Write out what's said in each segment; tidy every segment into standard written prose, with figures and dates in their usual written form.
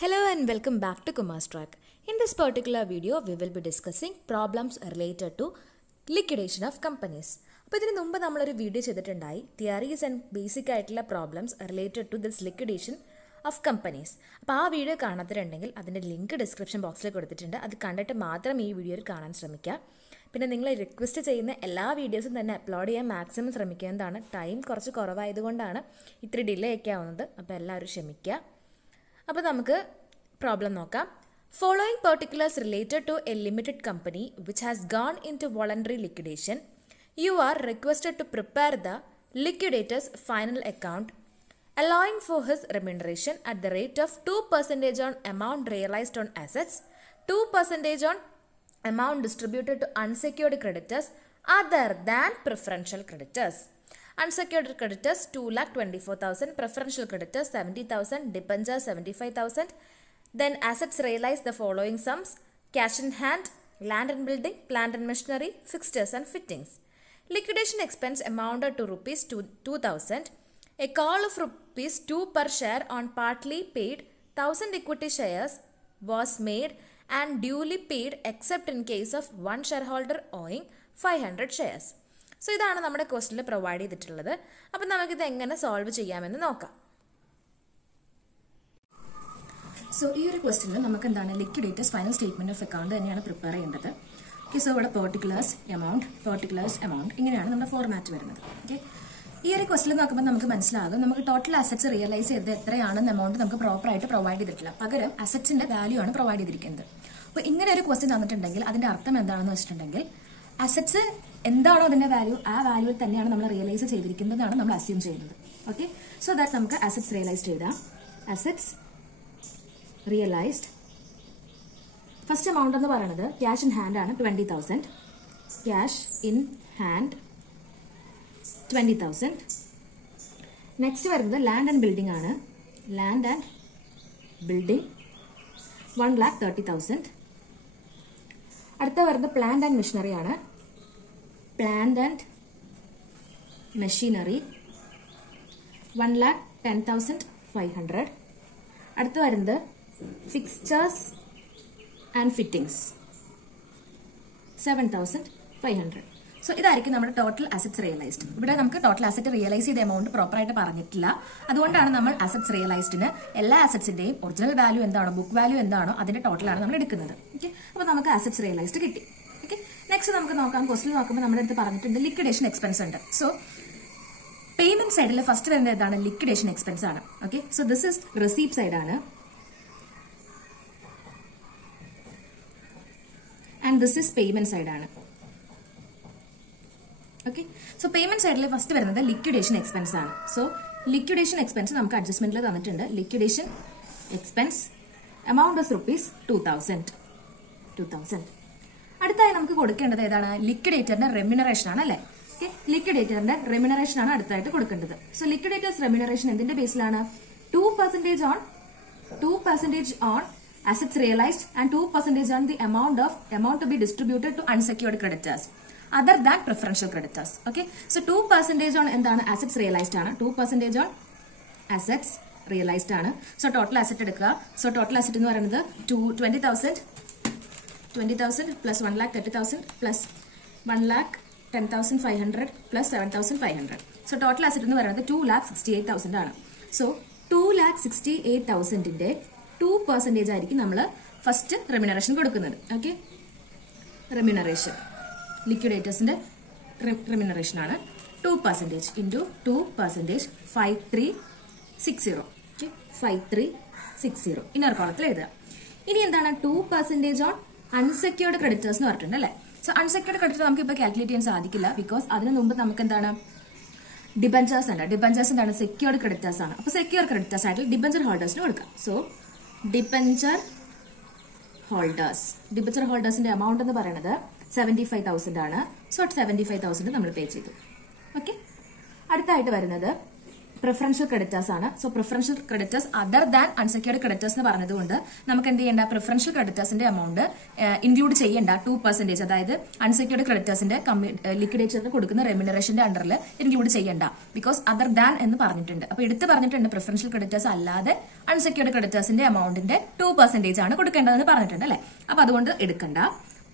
Hello and welcome back to Kumar's Track. In this particular video, we will be discussing problems related to liquidation of companies. അപ്പോൾ ഇതിന് മുമ്പ് നമ്മളൊരു video ചെയ്തിട്ടുണ്ടായി theories and basic ആയിട്ടുള്ള problems related to this liquidation of companies. അപ്പോൾ ആ video കാണാത്തിട്ടുണ്ടെങ്കിൽ അതിൻ്റെ link description ബോക്സിൽ കൊടുത്തിട്ടുണ്ട്. അത് കണ്ടിട്ട് മാത്രം ഈ വീഡിയോയിൽ കാണാൻ ശ്രമിക്കുക. പിന്നെ നിങ്ങൾ റിക്വസ്റ്റ് ചെയ്യുന്ന എല്ലാ വീഡിയോസും തന്നെ അപ്ലോഡ് ചെയ്യാൻ മാക്സിമം ശ്രമിക്കുന്നതാണ്. ടൈം കുറച്ച് കുറവായതുകൊണ്ടാണ് ഇത്തിരി ഡിലേ ഒക്കെ ആവുന്നത്. അപ്പോൾ എല്ലാവരും ക്ഷമിക്കുക. അപ്പോൾ നമുക്ക് പ്രോബ്ലം നോക്കാം. Following particulars related to a limited company which has gone into voluntary liquidation, you are requested to prepare the liquidator's final account, allowing for his remuneration at the rate of 2% on amount realized on assets, 2% on amount distributed to unsecured creditors other than preferential creditors. Unsecured creditors 2,24,000, preferential creditors 70,000, debentures 75,000. Then assets realize the following sums: cash in hand, land and building, plant and machinery, fixtures and fittings. Liquidation expense amounted to rupees 2,000. A call of rupees 2 per share on partly paid 1,000 equity shares was made and duly paid except in case of one shareholder owing 500 shares. So ഇതാണ് നമ്മുടെ ക്വസ്റ്റനിൽ provide ചെയ്തിട്ടുള്ളത്. അപ്പം നമുക്കിത് എങ്ങനെ solve ചെയ്യാമെന്ന് നോക്കാം. So ഈ ഒരു ക്വസ്റ്റനിൽ നമുക്ക് എന്താണ് liquidators final statement of account തന്നെയാണ് പ്രിപ്പയർ ചെയ്യേണ്ടത്. ഓക്കെ, സോ ഇവിടെ പെർട്ടിക്കുലേഴ്സ് എമൗണ്ട് ഇങ്ങനെയാണ് നമ്മുടെ ഫോർമാറ്റ് വരുന്നത്. ഓക്കെ, ഈ ഒരു ക്വസ്റ്റനിൽ നോക്കുമ്പോൾ നമുക്ക് മനസ്സിലാകും നമുക്ക് ടോട്ടൽ അസറ്റ്സ് റിയലൈസ് ചെയ്തത് എത്രയാണെന്ന് എമൗണ്ട് നമുക്ക് പ്രോപ്പറായിട്ട് പ്രൊവൈഡ് ചെയ്തിട്ടില്ല. പകരം അസറ്റ്സിന്റെ വാല്യൂ ആണ് പ്രൊവൈഡ് ചെയ്തിരിക്കുന്നത്. അപ്പോൾ ഇങ്ങനെ ഒരു ക്വസ്റ്റ്യൻ തന്നിട്ടുണ്ടെങ്കിൽ അതിന്റെ അർത്ഥം എന്താണെന്ന് വെച്ചിട്ടുണ്ടെങ്കിൽ അസറ്റ്സ് എന്താണോ അതിന്റെ വാല്യൂ ആ വാല്യൂവിൽ തന്നെയാണ് നമ്മൾ റിയലൈസ് ചെയ്തിരിക്കുന്നതാണ് നമ്മൾ അസ്യൂം ചെയ്യുന്നത്. ഓക്കെ, സോ ദാറ്റ് നമുക്ക് അസറ്റ്സ് റിയലൈസ്ഡ് എഴുതാം. അസറ്റ്സ് റിയലൈസ്ഡ് ഫസ്റ്റ് എമൗണ്ട് എന്ന് പറയുന്നത് ക്യാഷ് ഇൻ ഹാൻഡ് ആണ് 20,000. Cash in hand 20,000. നെക്സ്റ്റ് വരുന്നത് ലാൻഡ് ആൻഡ് ബിൽഡിംഗ് ആണ്. Land and building 1,30,000. അടുത്ത വരുന്നത് പ്ലാന്റ് ആൻഡ് മെഷീനറി ആണ്. Plant and machinery 1,10,500. അടുത്ത വരുന്നത് ഫിക്സ്ചേഴ്സ് ആൻഡ് ഫിറ്റിംഗ്സ് 7,500. സോ ഇതായിരിക്കും നമ്മുടെ ടോട്ടൽ അസറ്റ്സ് റിയലൈസ്ഡ്. ഇവിടെ നമുക്ക് ടോട്ടൽ അസറ്റ് റിയലൈസ് ചെയ്ത എമൗണ്ട് പ്രോപ്പറായിട്ട് പറഞ്ഞിട്ടില്ല. അതുകൊണ്ടാണ് നമ്മൾ അസറ്റ്സ് റിയലൈസ്ഡിന് എല്ലാ അസറ്റ്സിന്റെയും ഒറിജിനൽ വാല്യൂ എന്താണോ ബുക്ക് വാല്യൂ എന്താണോ അതിന്റെ ടോട്ടലാണ് നമ്മൾ എടുക്കുന്നത്. ഓക്കെ, അപ്പോൾ നമുക്ക് അസറ്റ്സ് റിയലൈസ്ഡ് കിട്ടി. ഓക്കെ, നെക്സ്റ്റ് നമുക്ക് നോക്കാം. ക്വസ്റ്റ്യൻ നോക്കുമ്പോൾ നമ്മുടെ അടുത്ത് പറഞ്ഞിട്ടുണ്ട് ലിക്വിഡേഷൻ എക്സ്പെൻസ് ഉണ്ട്. സോ പേയ്മെന്റ് സൈഡിൽ ഫസ്റ്റ് വരുന്നത് ഏതാണ്? ലിക്വിഡേഷൻ എക്സ്പെൻസ് ആണ്. Okay, so this is receipt side ആണ് and this is payment side ആണ്. ഓക്കെ, സോ പേയ്മെന്റ് സൈഡിൽ ഫസ്റ്റ് വരുന്നത് ലിക്വിഡേഷൻ എക്സ്പെൻസ് ആണ്. സോ ലിക്വിഡേഷൻ എക്സ്പെൻസ് നമുക്ക് അഡ്ജസ്റ്റ്മെന്റിൽ തന്നിട്ടുണ്ട്. Liquidation expense amount of rupees 2,000. അടുത്തായി നമുക്ക് കൊടുക്കേണ്ടത് ഏതാണ്? ലിക്വിഡേറ്ററിന്റെ റെമ്യൂണറേഷൻ ആണ് അല്ലെ? ലിക്വിഡേറ്ററിന്റെ റെമ്യൂണറേഷൻ ആണ് അടുത്തായിട്ട് കൊടുക്കേണ്ടത്. സോ ലിക്വിഡേറ്റേഴ്സ് റെമ്യൂണറേഷൻ എന്തിന്റെ ബേസിലാണ്? 2% on assets realized and 2% on the amount to be distributed to unsecured creditors other than preferential creditors. Okay, so 2% on എന്താണ്? അസറ്റ്സ് റിയലൈസ്ഡ് ആണ്. 2% on assets realized ആണ്. സോ ടോട്ടൽ അസറ്റ് എടുക്കുക. So total asset എന്ന് പറയുന്നത് 20,000 plus 1,30,000 plus 1,10,500 plus 7,500. So total asset എന്ന് പറയുന്നത് 2,68,000 ആണ്. So 2,68,000ന്റെ 2% ആയിരിക്കും നമ്മൾ ഫസ്റ്റ് റെമ്യൂണറേഷൻ കൊടുക്കുന്നത്. ഓക്കെ, റെമ്യൂണറേഷൻ ലിക്വിഡേറ്റേഴ്സിന്റെ റെമ്യൂണറേഷൻ ആണ് 2% ഇൻറ്റു 2% 5,360. ഓക്കെ, 5,360 ഇന്നർ കോളത്തിൽ എഴുതുക. ഇനി എന്താണ് 2% ഓൺ അൺസെക്യൂർഡ് ക്രെഡിറ്റേഴ്സ് എന്ന് പറഞ്ഞിട്ടുണ്ട് അല്ലെ? സോ അൺസെക്യൂർഡ് ക്രെഡിറ്റർ നമുക്ക് ഇപ്പോൾ കാൽക്കുലേറ്റ് ചെയ്യാൻ സാധിക്കില്ല. ബിക്കോസ് അതിന് മുമ്പ് നമുക്ക് എന്താണ് ഡിബഞ്ചേഴ്സ് ഉണ്ട്. ഡിബഞ്ചേഴ്സ് എന്താണ്? സെക്യൂർഡ് ക്രെഡിറ്റേഴ്സ് ആണ്. അപ്പോൾ സെക്യൂർ ക്രെഡിറ്റേഴ്സ് ആയിട്ട് ഡിബഞ്ചർ ഹോൾഡേഴ്സിന് കൊടുക്കാം. സോ ഡിബഞ്ചർ ഹോൾഡേഴ്സിന്റെ എമൗണ്ട് എന്ന് പറയുന്നത് 75,000 ആണ്. സോ 75,000 നമ്മൾ പേ ചെയ്തു. ഓക്കെ, അടുത്തായിട്ട് വരുന്നത് പ്രിഫറൻഷ്യൽ ക്രെഡിറ്റേഴ്സ് ആണ്. So preferential creditors other than unsecured creditors എന്ന് പറഞ്ഞതുകൊണ്ട് നമുക്ക് എന്ത് ചെയ്യേണ്ട, പ്രിഫറൻഷ്യൽ ക്രെഡിറ്റേഴ്സിന്റെ എമൗണ്ട് ഇൻക്ലൂഡ് ചെയ്യേണ്ട 2%, അതായത് അൺസെക്യൂർഡ് ക്രെഡിറ്റേഴ്സിന്റെ ലിക്വിഡേറ്ററിന് കൊടുക്കുന്ന റെമ്യൂണറേഷന്റെ അണ്ടറിൽ ഇൻക്ലൂഡ് ചെയ്യേണ്ട, ബിക്കോസ് അതർ ദാൻ എന്ന് പറഞ്ഞിട്ടുണ്ട്. അപ്പൊ എടുത്ത് പറഞ്ഞിട്ടുണ്ട് പ്രിഫറൻഷ്യൽ ക്രെഡിറ്റേഴ്സ് അല്ലാതെ അൺസെക്യൂർഡ് ക്രെഡിറ്റേഴ്സിന്റെ എമൗണ്ടിന്റെ 2% ആണ് കൊടുക്കേണ്ടതെന്ന് പറഞ്ഞിട്ടുണ്ട് അല്ലെ. അപ്പൊ അതുകൊണ്ട് എടുക്കണ്ട.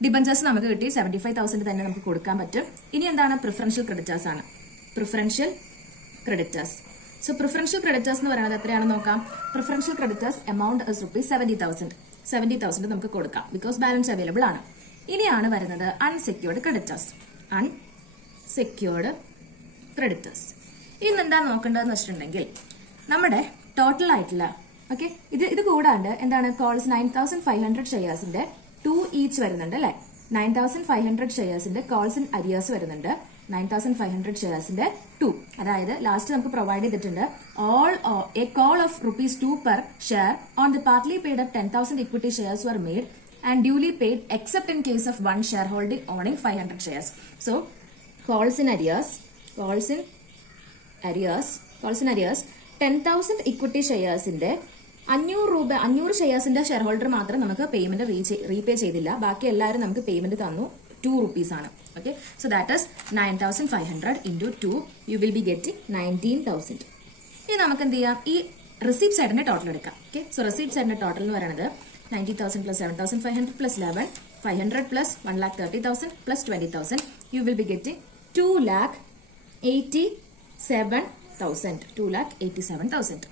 ഡിബഞ്ചേഴ്സ് നമുക്ക് കിട്ടി 75,000 തന്നെ നമുക്ക് കൊടുക്കാൻ പറ്റും. ഇനി എന്താണ്, പ്രിഫറൻഷ്യൽ ക്രെഡിറ്റേഴ്സ് ആണ്. Preferential creditors. So preferential creditors എന്ന് പറയുന്നത് എത്രയാണെന്ന് നോക്കാം. പ്രിഫറൻഷ്യൽ ക്രെഡിറ്റേഴ്സ് എമൗണ്ട് റുപ്പീസ് 70,000 നമുക്ക് കൊടുക്കാം, ബിക്കോസ് ബാലൻസ് അവൈലബിൾ ആണ്. ഇനിയാണ് വരുന്നത് അൺസെക്യൂർഡ് ക്രെഡിറ്റേഴ്സ്. Unsecured creditors. ഇനി എന്താ നോക്കേണ്ടതെന്ന് വെച്ചിട്ടുണ്ടെങ്കിൽ നമ്മുടെ ടോട്ടൽ ആയിട്ടുള്ള ഓക്കെ ഇത് കൂടാണ്ട് എന്താണ്, കോൾസ് 9,500 ഷെയർസിന്റെ 2 ഈച്ച് വരുന്നുണ്ട് അല്ലെ. 9,500 ഷെയർസിന്റെ കോൾസ് ഇൻ അരിയേഴ്സ് വരുന്നുണ്ട്. 9,500 ഷെയർസിന്റെ 2, അതായത് ലാസ്റ്റ് നമുക്ക് പ്രൊവൈഡ് ചെയ്തിട്ടുണ്ട് A call of ₹2 per share on the partly paid up 10,000 equity shares were made and duly paid except in case of one shareholding owning 500 shares. So calls in arrears 10,000 equity ഷെയർസിന്റെ 500 ഷെയർസിന്റെ share holder മാത്രം നമുക്ക് payment repay ചെയ്തില്ല, ബാക്കി എല്ലാവരും നമുക്ക് payment തന്നു. ₹2 ആണ്. Okay, so that is 9,500 into 2, you will be getting 19,000. ഇനി നമുക്ക് എന്ത് ചെയ്യാം, ഈ റിസീപ്റ്റ് സൈഡിന്റെ ടോട്ടൽ എടുക്കാം. ഓക്കെ, സോ റിസീപ്റ്റ് സൈഡിന്റെ ടോട്ടൽ എന്ന് പറയുന്നത് 90,000 plus 7,500 plus 11, 500 plus 1,30,000 plus 20,000, you will be getting 2,87,000.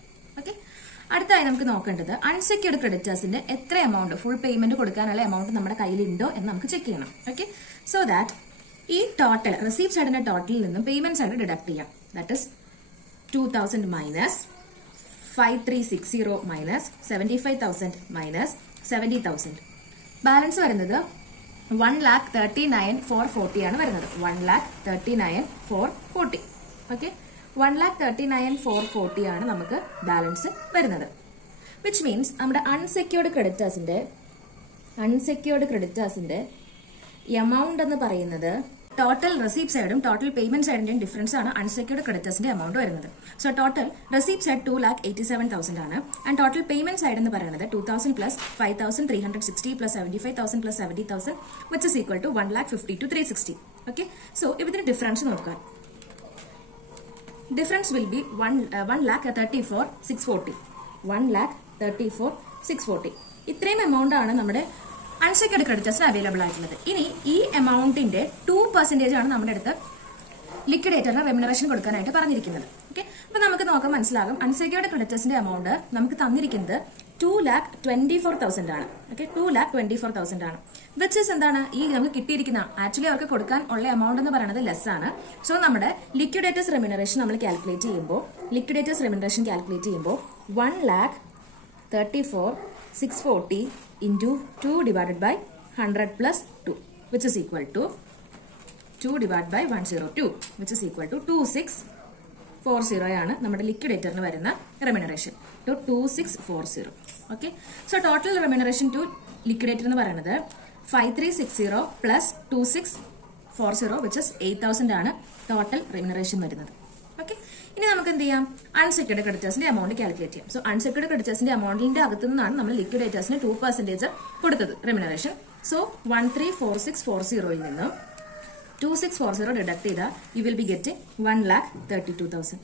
Okay, അടുത്തായി നമുക്ക് നോക്കേണ്ടത് അൺസെക്യൂർഡ് ക്രെഡിറ്റേഴ്സിന്റെ എത്ര എമൗണ്ട് ഫുൾ പേയ്മെന്റ് കൊടുക്കാനുള്ള എമൗണ്ട് നമ്മുടെ കയ്യിലുണ്ടോ എന്ന് നമുക്ക് ചെക്ക് ചെയ്യണം. ഓക്കെ, സോ ദാറ്റ് ഈ ടോട്ടൽ റിസീപ്റ്റ് സൈഡിന്റെ ടോട്ടലിൽ നിന്നും പേയ്മെന്റ് സൈഡ് ഡിഡക്ട് ചെയ്യാം. That is 2,000 minus 5,360 minus 75,000 minus 70,000. Balance വരുന്നത് 1,39,440 ആണ് വരുന്നത്. 1,39,440. ഓക്കെ, 1,39,440 ആണ് നമുക്ക് ബാലൻസ് വരുന്നത്. വിച്ച് മീൻസ് നമ്മുടെ അൺസെക്യൂർഡ് ക്രെഡിറ്റേഴ്സിന്റെ എമൗണ്ട് എന്ന് പറയുന്നത് ടോട്ടൽ റെസീപ്റ്റ് സൈഡും ടോട്ടൽ പേയ്മെന്റ് സൈഡിന്റെയും ഡിഫറൻസ് ആണ് അൺസെക്യൂർഡ് ക്രെഡിറ്റേഴ്സിന്റെ എമൗണ്ട് വരുന്നത്. സോ ടോട്ടൽ റെസീപ്റ്റ് സൈഡ് 2,87,000 ആണ്. ആൻഡ് ടോട്ടൽ പേയ്മെന്റ് സൈഡ് എന്ന് പറയുന്നത് 2,000 plus 5,360 plus 75,000 plus 70,000 which is equal to 1,52,360. Okay, so ഇതിന്റെ ഡിഫറൻസ് നോക്കുക. Difference will be 1,34,640. 1,34,640. ഇത്രയും എമൗണ്ട് ആണ് നമ്മുടെ അൺസെക്യൂർഡ് ക്രെഡിറ്റേഴ്സിന് അവൈലബിൾ ആയിട്ടുള്ളത്. ഇനി ഈ എമൗണ്ടിന്റെ 2% ആണ് നമ്മുടെ അടുത്ത് ലിക്വിഡേറ്ററിന് റെമ്യൂണറേഷൻ കൊടുക്കാനായിട്ട് പറഞ്ഞിരിക്കുന്നത്. ഓക്കെ, അപ്പൊ നമുക്ക് നോക്കാൻ മനസ്സിലാകും അൺസെക്യൂർഡ് ക്രെഡിറ്റേഴ്സിന്റെ എമൗണ്ട് നമുക്ക് തന്നിരിക്കുന്നത് 2,24,000 ആണ്. ഓക്കെ, 2,24,000 ആണ്. വിച്ച് ഇസ് എന്താണ്, ഈ നമുക്ക് കിട്ടിയിരിക്കുന്ന ആക്ച്വലി അവർക്ക് കൊടുക്കാൻ ഉള്ള എമൗണ്ട് എന്ന് പറയുന്നത് ലെസ് ആണ്. സോ നമ്മുടെ ലിക്വിഡേറ്റേഴ്സ് റെമ്യൂണറേഷൻ നമ്മൾ കാൽക്കുലേറ്റ് ചെയ്യുമ്പോൾ 1,34,640 into 2 divided by 100 plus 2, which is equal to 2 divided by 102, which is equal to 2,640 ആണ് നമ്മുടെ ലിക്വിഡേറ്ററിന് വരുന്ന remuneration. 2,640. Okay, so total remuneration to liquidator എന്ന് പറയുന്നത് 5,360 പ്ലസ് 2,640 വിച്ച് ഇസ് 8,000 ആണ് ടോട്ടൽ റെമ്യൂണറേഷൻ വരുന്നത്. ഓക്കെ, ഇനി നമുക്ക് എന്ത് ചെയ്യാം, അൺസെക്യൂർഡ് ക്രെഡിറ്റേഴ്സിന്റെ എമൗണ്ട് കാൽക്കുലേറ്റ് ചെയ്യാം. സോ അൺസെക്യൂർഡ് ക്രെഡിറ്റേഴ്സിന്റെ എമൗണ്ടിന്റെ അകത്തു നിന്നാണ് നമ്മൾ ലിക്വിഡേറ്റേഴ്സിന് 2% കൊടുത്തത് റെമ്യൂണറേഷൻ. സോ 134640 നിന്നും 2640 ഡിഡക്ട് ചെയ്താൽ U will be getting 1,32,000.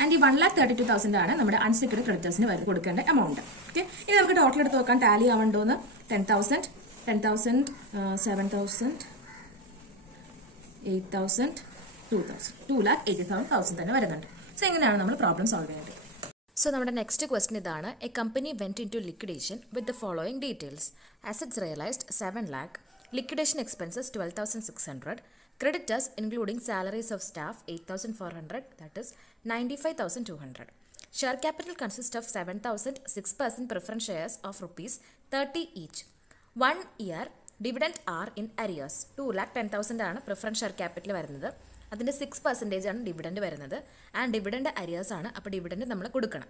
And ഈ 1,32,000 ആണ് നമ്മുടെ അൺസെക്യൂർഡ് ക്രെഡിറ്റേഴ്സിന് കൊടുക്കേണ്ട എമൗണ്ട്. ഓക്കെ, ഇനി നമുക്ക് ടോട്ടൽ എടുത്ത് നോക്കാം ടാലി ആവണ്ടോന്ന്. 10,000, 7,000, 8,000, 2,000, 2,87,000 തന്നെ വരുന്നുണ്ട്. സോ എങ്ങനെയാണ് നമ്മൾ പ്രോബ്ലം സോൾവ് ചെയ്യേണ്ടത്? സോ നമ്മുടെ നെക്സ്റ്റ് ക്വസ്റ്റ്യൻ ഇതാണ്. A company went into liquidation with the following details. Assets realised 7 lakh, liquidation expenses 12,600, creditors including salaries of staff 8,400, that is 95,200. Share capital consists of 7,000, 6% preference shares of ₹30 each. 1 year dividend are in arrears. 2,10,000 ആണ് preference share capital വരുന്നത്. അതിൻ്റെ 6% ആണ് dividend വരുന്നത്. And dividend arrears ആണ്. അപ്പോൾ dividend നമ്മൾ കൊടുക്കണം.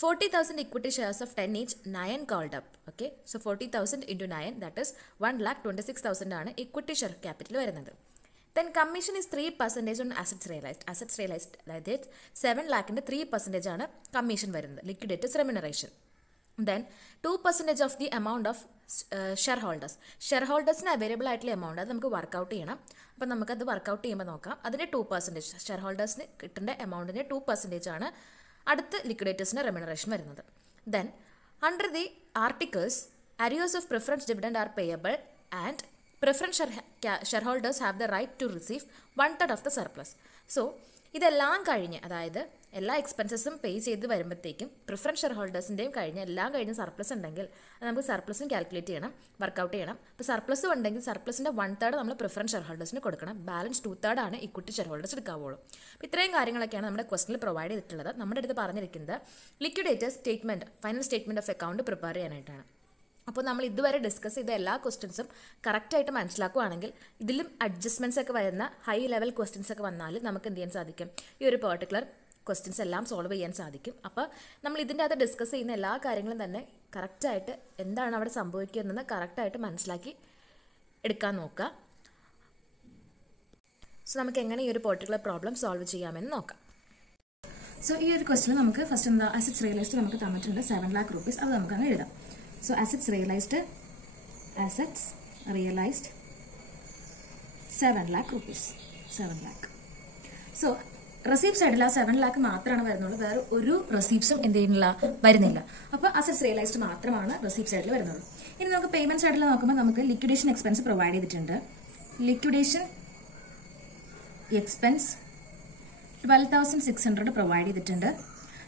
40,000 equity shares of 10 each, 9 called up. Okay, so 40,000 into 9, that is 1,26,000 ആണ് ഇക്വിറ്റി ഷെയർ ക്യാപിറ്റൽ വരുന്നത്. Then commission is 3% on assets realized. Assets realized, that is 7 lakh in 3% ആണ് commission വരുന്നത്, liquidators remuneration. Then 2% of the amount of shareholders. Shareholdersന് available ആയിട്ടുള്ള amount അത് നമുക്ക് workout ചെയ്യണം. അപ്പം നമുക്കത് വർക്കൗട്ട് ചെയ്യുമ്പോൾ നോക്കാം. അതിന് 2%, ഷെയർഹോൾഡേഴ്സിന് കിട്ടേണ്ട എമൗണ്ടിന് 2% ആണ് അടുത്ത് ലിക്വിഡേറ്റേഴ്സിന് റെമ്യൂണറേഷൻ വരുന്നത്. Then under the articles, arrears of preference dividend are payable and preference shareholders have the right to receive 1/3 of the surplus. So ഇതെല്ലാം കഴിഞ്ഞ്, അതായത് എല്ലാ എക്സ്പെൻസസും പേ ചെയ്ത് വരുമ്പോഴത്തേക്കും പ്രിഫറൻസ് ഷെയർ ഹോൾഡേഴ്സിൻ്റെയും എല്ലാം കഴിഞ്ഞ് സർപ്ലസ് ഉണ്ടെങ്കിൽ അത് നമുക്ക് സർപ്ലസും കാൽക്കുലേറ്റ് ചെയ്യണം, വർക്കൗട്ട് ചെയ്യണം. അപ്പോൾ സർപ്ലസ് ഉണ്ടെങ്കിൽ സർപ്ലസിൻ്റെ 1/3 നമ്മൾ പ്രിഫറൻസ് ഷെയർ ഹോൾഡേഴ്സിന് കൊടുക്കണം. ബാലൻസ് 2/3 ആണ് ഇക്വിറ്റി ഷെയർ ഹോൾഡേഴ്സ് എടുക്കാവുള്ളൂ. അപ്പോൾ ഇത്രയും കാര്യങ്ങളൊക്കെയാണ് നമ്മുടെ ക്വസ്റ്റിനിൽ പ്രൊവൈഡ് ചെയ്തിട്ടുള്ളത്. നമ്മുടെ അടുത്ത് പറഞ്ഞിരിക്കുന്നത് liquidators statement, final statement of account prepare ചെയ്യാനായിട്ടാണ്. അപ്പോൾ നമ്മൾ ഇതുവരെ ഡിസ്കസ് ചെയ്ത എല്ലാ ക്വസ്റ്റ്യൻസും കറക്റ്റായിട്ട് മനസ്സിലാക്കുകയാണെങ്കിൽ ഇതിലും അഡ്ജസ്റ്റ്മെൻറ്റ്സ് ഒക്കെ വരുന്ന ഹൈ ലെവൽ ക്വസ്റ്റ്യൻസ് ഒക്കെ വന്നാൽ നമുക്ക് എന്ത് ചെയ്യാൻ സാധിക്കും, ഈ ഒരു പെർട്ടിക്കുലർ ക്വസ്റ്റ്യൻസ് എല്ലാം സോൾവ് ചെയ്യാൻ സാധിക്കും. അപ്പോൾ നമ്മൾ ഇതിൻ്റെ അകത്ത് ഡിസ്കസ് ചെയ്യുന്ന എല്ലാ കാര്യങ്ങളും തന്നെ കറക്റ്റായിട്ട് എന്താണ് അവിടെ സംഭവിക്കുന്നതെന്ന് കറക്റ്റായിട്ട് മനസ്സിലാക്കി എടുക്കാൻ നോക്കുക. സോ നമുക്ക് എങ്ങനെ ഈ ഒരു പെർട്ടിക്കുലർ പ്രോബ്ലം സോൾവ് ചെയ്യാമെന്ന് നോക്കാം. സോ ഈ ഒരു ക്വസ്റ്റ്യൻ നമുക്ക് ഫസ്റ്റ് എന്താ, അസറ്റ്സ് റിയലൈസ്ഡ് നമുക്ക് തന്നിട്ടുണ്ട് 7 lakh rupees. അത് നമുക്ക് അങ്ങ് എഴുതാം. So assets realized 7 lakh rupees. 7 lakh. So receipt സൈഡിൽ ആ 7 lakh മാത്രമാണ് വരുന്നുള്ളൂ, വേറെ ഒരു റെസീപ്റ്റ്സും എന്ത് ചെയ്യുന്നില്ല, വരുന്നില്ല. അപ്പോൾ അസറ്റ്സ് റിയലൈസ്ഡ് മാത്രമാണ് റെസീപ്റ്റ് സൈഡിൽ വരുന്നുള്ളൂ. ഇനി നമുക്ക് പേയ്മെന്റ് സൈഡിൽ നോക്കുമ്പോൾ നമുക്ക് ലിക്വിഡേഷൻ എക്സ്പെൻസ് പ്രൊവൈഡ് ചെയ്തിട്ടുണ്ട്. ലിക്വിഡേഷൻ എക്സ്പെൻസ് 12,600 പ്രൊവൈഡ് ചെയ്തിട്ടുണ്ട്.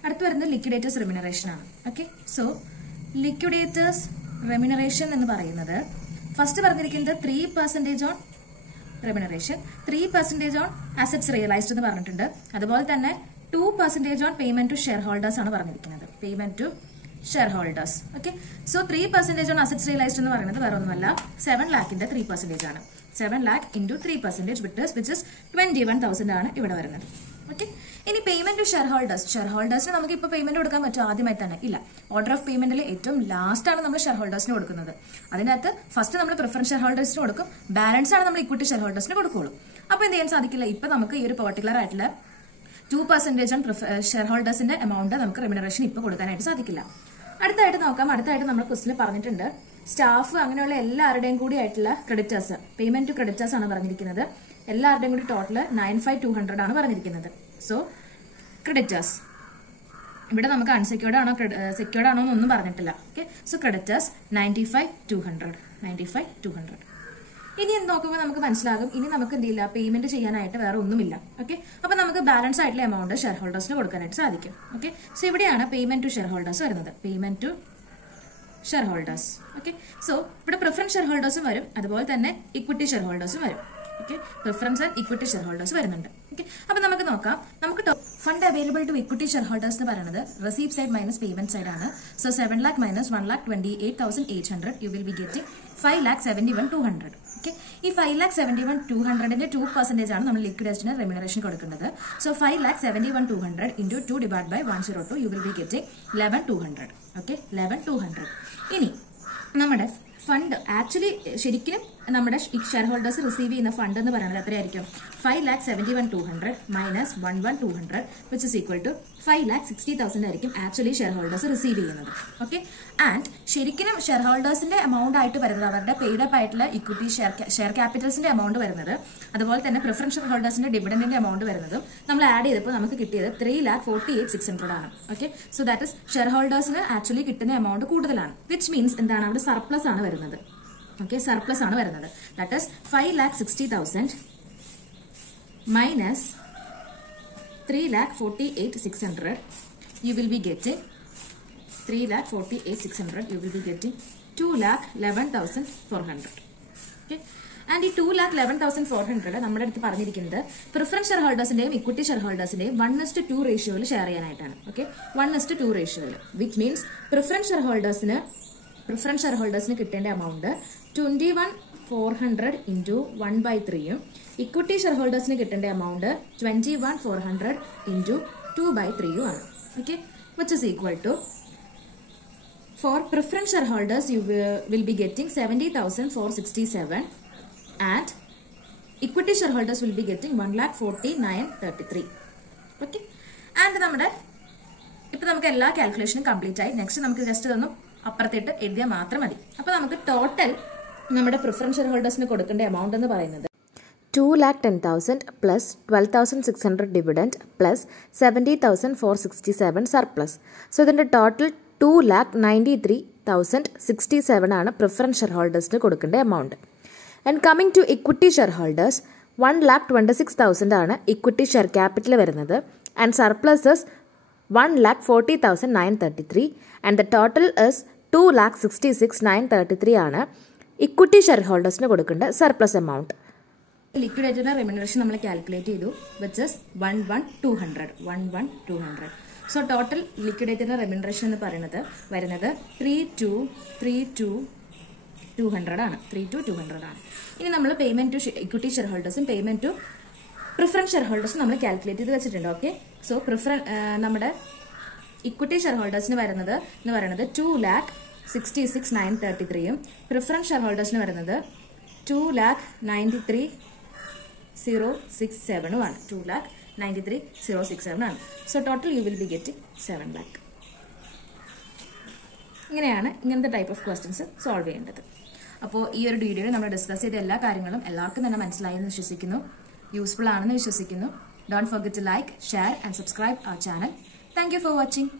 അടുത്ത് വരുന്നത് ലിക്വിഡേറ്റേഴ്സ് റെമ്യൂണറേഷൻ ആണ്. ഓക്കെ, സോ ലിക്വിഡേറ്റേഴ്സ് റെമ്യൂണറേഷൻ എന്ന് പറയുന്നത് ഫസ്റ്റ് പറഞ്ഞിരിക്കുന്നത് 3% on remuneration, 3% on assets realised എന്ന് പറഞ്ഞിട്ടുണ്ട്. അതുപോലെ തന്നെ 2% on payment to share holders ആണ് പറഞ്ഞിരിക്കുന്നത്, payment to share holders. Okay, so 3% on assets realised എന്ന് പറയുന്നത് വേറെ ഒന്നുമല്ല 7 lakhന്റെ 3% ആണ്. 7 lakh into 3% which is 21,000 ആണ് ഇവിടെ വരുന്നത്. ഓക്കെ, ഇനി payment to share holders. Share ഹോൾഡേഴ്സിന് നമുക്ക് ഇപ്പോൾ പേയ്മെന്റ് കൊടുക്കാൻ പറ്റുമോ? ആദ്യമായി തന്നെ ഇല്ല. ഓർഡർ ഓഫ് പേയ്മെന്റിൽ ഏറ്റവും ലാസ്റ്റ് ആണ് നമ്മൾ ഷെയർ ഹോൾഡേഴ്സിന് കൊടുക്കുന്നത്. അതിനകത്ത് ഫസ്റ്റ് നമ്മൾ പ്രിഫറൻസ് ഷെയർ ഹോൾഡേഴ്സിന് കൊടുക്കും, ബാലൻസ് ആണ് നമ്മൾ ഇക്വിറ്റി ഷെയർ ഹോൾഡേഴ്സിന് കൊടുക്കുള്ളൂ. അപ്പോൾ എന്ത് ചെയ്യാൻ സാധിക്കില്ല, ഇപ്പൊ നമുക്ക് ഈ ഒരു പെർട്ടിക്കുലർ ആയിട്ടുള്ള 2% ഓൺ ഷെയർ ഹോൾഡേഴ്സിന്റെ എമൗണ്ട് നമുക്ക് റെമ്യൂണറേഷൻ ഇപ്പൊ കൊടുക്കാനായിട്ട് സാധിക്കില്ല. അടുത്തായിട്ട് നോക്കാം. അടുത്തായിട്ട് നമ്മൾ ക്വസ്റ്റിന് പറഞ്ഞിട്ടുണ്ട് സ്റ്റാഫ് അങ്ങനെയുള്ള എല്ലാവരുടെയും കൂടി ആയിട്ടുള്ള ക്രെഡിറ്റേഴ്സ്, പേയ്മെന്റ് ടു ക്രെഡിറ്റേഴ്സ് ആണ് പറഞ്ഞിരിക്കുന്നത്. എല്ലാവരുടെയും കൂടി ടോട്ടൽ 95,200 ആണ് പറഞ്ഞിരിക്കുന്നത്. സോ ക്രെഡിറ്റേഴ്സ് ഇവിടെ നമുക്ക് അൺസെക്യൂർഡ് ആണോ സെക്യൂർഡ് ആണോ എന്നൊന്നും പറഞ്ഞിട്ടില്ല. Okay, so creditors 95,200. ഇനി എന്ത് നോക്കുമ്പോൾ നമുക്ക് മനസ്സിലാകും, ഇനി നമുക്ക് എന്തില്ല, പേയ്മെന്റ് ചെയ്യാനായിട്ട് വേറെ ഒന്നുമില്ല. ഓക്കെ, അപ്പൊ നമുക്ക് ബാലൻസ് ആയിട്ടുള്ള എമൗണ്ട് ഷെയർ ഹോൾഡേഴ്സിന് കൊടുക്കാനായിട്ട് സാധിക്കും. ഓക്കെ, സോ ഇവിടെയാണ് പേയ്മെന്റ് ടു ഷെയർ ഹോൾഡേഴ്സ് വരുന്നത്, payment to share holders. Okay, so ഇവിടെ പ്രിഫറൻസ് ഷെയർ ഹോൾഡേഴ്സും വരും, അതുപോലെ തന്നെ ഇക്വിറ്റി ഷെയർ ഹോൾഡേഴ്സും വരും. Okay, preference and equity share holders വരുന്നുണ്ട്. ഓക്കെ, അപ്പൊ നമുക്ക് നോക്കാം. നമുക്ക് fund available to equity share holders എന്ന് പറയുന്നത് receipt side minus payment side ആണ്. So 7 lakh minus 1,28,800 you will be getting 5,71,200. Okay, ഈ 5,71,200ന്റെ 2% ആണ് നമ്മൾ ലിക്വിഡേഷന് റെമ്യൂണറേഷൻ കൊടുക്കുന്നത്. So 5,71,200 into 2 divided by 102 U will be getting 11,200. Okay, 11,200. ഇനി നമ്മുടെ ഫണ്ട് ആക്ച്വലി ശരിക്കും നമ്മുടെ ഷെയർ ഹോൾഡേഴ്സ് റിസീവ് ചെയ്യുന്ന ഫണ്ട് എന്ന് പറയുന്നത് എത്രയായിരിക്കും? 5,71,200 minus 11,200 which is equal to 5,60,000 ആയിരിക്കും ആക്ച്വലി ഷെയർ ഹോൾഡേഴ്സ് റിസീവ് ചെയ്യുന്നത്. ഓക്കെ, ആൻഡ് ശരിക്കും ഷെയർ ഹോൾഡേഴ്സിന്റെ എമൗണ്ട് ആയിട്ട് വരുന്നത് അവരുടെ പെയ്ഡ് അപ്പ് ആയിട്ടുള്ള ഇക്വിറ്റി ഷെയർ ക്യാപിറ്റൽസിന്റെ എമൗണ്ട് വരുന്നത്, അതുപോലെ തന്നെ പ്രിഫറൻസ് ഷെയർ ഹോൾഡേഴ്സിന്റെ ഡിവിഡന്റിന്റെ എമൗണ്ട് വരുന്നതും നമ്മൾ ആഡ് ചെയ്തപ്പോൾ നമുക്ക് കിട്ടിയത് 3,48,600 ആണ്. Okay, so that is share ഹോൾഡേഴ്സിന് ആക്ച്വലി കിട്ടുന്ന എമൗണ്ട് കൂടുതലാണ്, വിച്ച് മീൻസ് എന്താണ്, അവിടെ സർപ്ലസ് ആണ് വരുന്നത്. ഓക്കെ, സർപ്ലസ് ആണ് വരുന്നത്. That is 5,60,000 minus 3,48,600 you will be getting 3,48,600 you will be getting 2,11,400. Okay, and ഈ 2,11,400 നമ്മുടെ അടുത്ത് പറഞ്ഞിരിക്കുന്നത് പ്രിഫറൻസ് ഷെയർ ഹോൾഡേഴ്സിന്റെയും ഇക്വിറ്റി ഷെയർ ഹോൾഡേഴ്സിന്റെയും 1:2 റേഷ്യോയിൽ ഷെയർ ചെയ്യാനായിട്ടാണ്. ഓക്കെ, 1:2 റേഷ്യോയിൽ, വിച്ച് മീൻസ് പ്രിഫറൻസ് ഷെയർ ഹോൾഡേഴ്സിന് കിട്ടേണ്ട എമൗണ്ട് 21,400 into 1/3 ഇക്വിറ്റി ഷെയർ ഹോൾഡേഴ്സിന് കിട്ടേണ്ട എമൗണ്ട് 21,400 into 2/3 ആണ്. Okay, which is equal to for preference shareholders you will be getting 70,467 and equity shareholders will be getting 1,49,33. Okay, and നമ്മുടെ ഇപ്പോൾ നമുക്ക് എല്ലാ കാൽക്കുലേഷനും കംപ്ലീറ്റ് ആയി. നെക്സ്റ്റ് നമുക്ക് ജസ്റ്റ് ഇതൊന്നും അപ്പുറത്തിട്ട് എഴുതിയാൽ മാത്രം മതി. അപ്പോൾ നമുക്ക് ടോട്ടൽ നമ്മുടെ പ്രിഫറൻസ് ഷെയർ ഹോൾഡേഴ്സിന് കൊടുക്കേണ്ട എമൗണ്ട് എന്ന് പറയുന്നത് 2,10,000 plus 12,600 dividend plus 70,467 surplus. So ഇതിന്റെ ടോട്ടൽ 2,93,067 ആണ് പ്രിഫറൻസ് ഷെയർ ഹോൾഡേഴ്സിന് കൊടുക്കേണ്ട amount. And coming to equity share holders 1,26,000 ആണ് ഇക്വിറ്റി ഷെയർ ക്യാപിറ്റൽ വരുന്നത്. And surpluses 1,40,933 and the total is 2,66,933 ആണ് ഇക്വിറ്റി ഷെയർ ഹോൾഡേഴ്സിന് കൊടുക്കേണ്ട സർപ്ലസ് എമൗണ്ട്. ലിക്വിഡേറ്ററിന്റെ റെമ്യൂണറേഷൻ നമ്മൾ കാൽക്കുലേറ്റ് ചെയ്തു, വിച്ച് ഇസ് 11,200. സോ ടോട്ടൽ ലിക്വിഡേറ്ററിന്റെ റെമ്യൂണറേഷൻ എന്ന് പറയുന്നത് വരുന്നത് 3,200 ആണ്. 3,200 ആണ്. ഇനി നമ്മൾ പേയ്മെന്റ് ടു ഇക്വിറ്റി ഷെയർ ഹോൾഡേഴ്സും പേയ്മെന്റ് ടു പ്രിഫറൻസ് ഷെയർ ഹോൾഡേഴ്സും നമ്മൾ കാൽക്കുലേറ്റ് ചെയ്ത് വെച്ചിട്ടുണ്ട്. ഓക്കെ, സോ നമ്മുടെ ഇക്വിറ്റി ഷെയർ ഹോൾഡേഴ്സിന് വരുന്നത് എന്ന് പറയുന്നത് 2,66,933 പ്രിഫറൻസ് ഷെയർ ഹോൾഡേഴ്സിന് വരുന്നത് 2,93,067 ആണ്. 2,93,067 ആണ്. So total U will be getting 7 lakh. ഇങ്ങനത്തെ ടൈപ്പ് ഓഫ് ക്വസ്റ്റ്യൻസ് സോൾവ് ചെയ്യേണ്ടത്. അപ്പോൾ ഈ ഒരു വീഡിയോയിൽ നമ്മൾ ഡിസ്കസ് ചെയ്ത എല്ലാ കാര്യങ്ങളും എല്ലാവർക്കും തന്നെ മനസ്സിലായെന്ന് വിശ്വസിക്കുന്നു, യൂസ്ഫുൾ ആണെന്ന് വിശ്വസിക്കുന്നു. Don't forget to like, share and subscribe our channel. Thank you for watching.